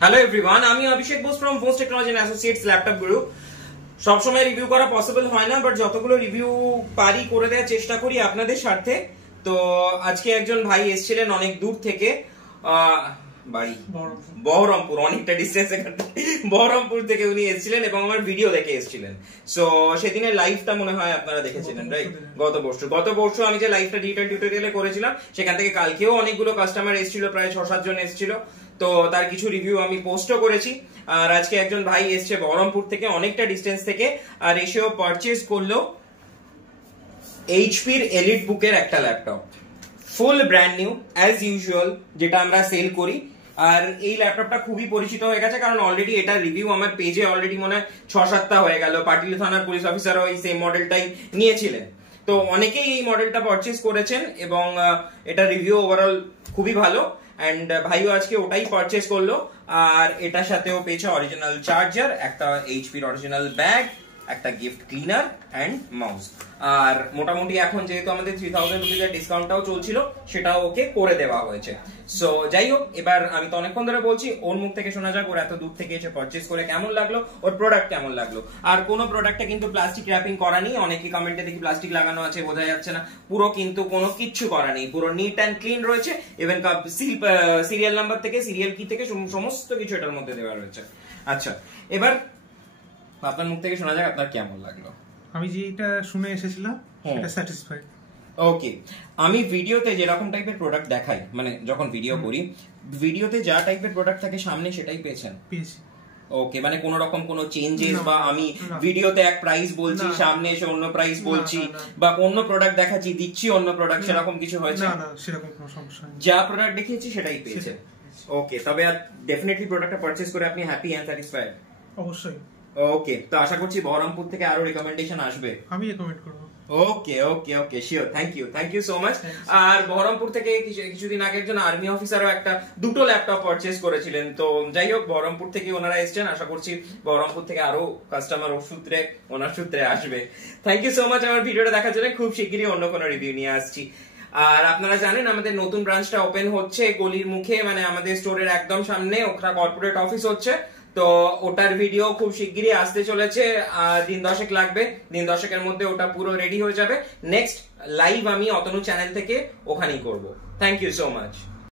Hello everyone, আমি Abhishek Bose from Bose technology and associates laptop group. সবসময় review করা পসিবল হয় না, বাট যতগুলো রিভিউ পারি করে দেওয়ার চেষ্টা করি আপনাদের স্বার্থে। তো আজকে একজন ভাই এসেছিলেন অনেক দূর থেকে, বাড়ি বহরমপুর, অনেকটা ডিস্টেন্স এখান থেকে, বহরমপুর থেকে উনি এসেছিলেন এবং আমার ভিডিও দেখে এসেছিলেন। সো সেদিনের লাইভটা মনে হয় আপনারা দেখেছিলেন, রাইট? গত পরশু আমি যে লাইভটা ডিজিটাল টিউটোরিয়ালে করেছিলাম, সেখান থেকে কালকেও অনেকগুলো কাস্টমার এসেছিল, প্রায় 6-7 জন এসেছিল। তো তার কিছু রিভিউ আমি পোস্টও করেছি। আর আজকে একজন ভাই এসছে বহরমপুর থেকে, অনেকটা ডিস্টেন্স থেকে, আর এসেও পারচেজ করলো এইচপির এলিট বুকের একটা ল্যাপটপ, ফুল ব্র্যান্ড নিউ অ্যাজ ইউজুয়াল, যেটা আমরা সেল করি। আর এই ল্যাপটপটা খুবই পরিচিত হয়ে গেছে, কারণ অলরেডি এটা রিভিউ আমার পেজে অলরেডি মনে হয় 6-7টা হয়ে গেল। পাটিল থানার পুলিশ অফিসারও এই সেম মডেলটাই নিয়েছিলেন, তো অনেকেই এই মডেলটা পারচেজ করেছেন এবং এটা রিভিউ ওভারঅল খুবই ভালো। এন্ড ভাইও আজকে ওটাই পারচেজ করলো। আর এটার সাথেও পেয়েছে অরিজিনাল চার্জার, একটা এইচপির অরিজিনাল ব্যাগ, একটা গিফট ক্লিনার এন্ড মাউস। আর মোটামুটি এখন যেহেতু আমাদের 3000 রুপিজের ডিসকাউন্টটাও চলছিল, সেটাও ওকে করে দেওয়া হয়েছে। সো যাই হোক, এবার আমি তো অনেকক্ষণ ধরে বলছি, ওর মুখ থেকে শোনা যাক ওর এত দূর থেকে এসে পারচেজ করে কেমন লাগলো, ওর প্রোডাক্ট কেমন লাগলো। আর কোনো প্রোডাক্টে কিন্তু প্লাস্টিক র্যাপিং করা নেই, অনেকে কমেন্টে দেখি প্লাস্টিক লাগানো আছে, বোঝা যাচ্ছে না। পুরো কিন্তু কোনো কিচ্ছু করা নেই, পুরো নিট অ্যান্ড ক্লিন রয়েছে। ইভেন সিরিয়াল নাম্বার থেকে সিরিয়াল কি থেকে সমস্ত কিছু এটার মধ্যে দেওয়া রয়েছে। আচ্ছা, এবার আপনার মুখ থেকে শোনা যাক আপনার কেমন লাগলো। আমি যেটা শুনে এসেছিলাম সেটা স্যাটিসফাইড। ওকে, আমি ভিডিওতে যেরকম টাইপের প্রোডাক্ট দেখাই, মানে যখন ভিডিও করি, ভিডিওতে যা টাইপের প্রোডাক্ট থাকে সামনে সেটাই পেয়েছেন? পেয়েছি। ওকে, মানে কোন রকম কোনো চেঞ্জেস বা আমি ভিডিওতে এক প্রাইস বলছি, সামনে এসে অন্য প্রাইস বলছি, বা অন্য প্রোডাক্ট দেখাচ্ছি দিচ্ছি অন্য প্রোডাক্ট, সেরকম কিছু হয়েছে? না না, সেরকম কোনো সমস্যা নেই। যা প্রোডাক্ট দেখিয়েছি সেটাই পেয়েছে। ওকে, তবে আর ডেফিনেটলি প্রোডাক্টটা পারচেজ করে আপনি হ্যাপি এন্ড স্যাটিসফাইড? অবশ্যই। ওকে, তো আশা করছি বহরমপুর থেকে আরো রিকমেন্ডেশন আসবে। আমি রেকমেন্ড করব। Okay okay okay, sure, thank you so much. আর বহরমপুর থেকে কিছুদিন আগে একজন আর্মি অফিসারও দুটো ল্যাপটপ পারচেজ করেছিলেন। তো যাই হোক, বহরমপুর থেকে ওনারা এসেছেন, আশা করছি বহরমপুর থেকে আরো কাস্টমার ওনার সূত্রে আসবে। থ্যাংক ইউ সো মাচ আমার ভিডিওটা দেখার জন্য। খুব শিগগিরই অন্য কোনো রিভিউ নিয়ে আসছি। আর আপনারা জানেন আমাদের নতুন ব্রাঞ্চটা ওপেন হচ্ছে গলির মুখে, মানে আমাদের স্টোরের একদম সামনে ওখরা কর্পোরেট অফিস হচ্ছে। তো ওটার ভিডিও খুব শিগগিরই আসতে চলেছে, দিন 10 লাগবে। দিন 10 মধ্যে ওটা পুরো রেডি হয়ে যাবে। নেক্সট লাইভ আমি অতনু চ্যানেল থেকে ওখানেই করব। Thank you so much.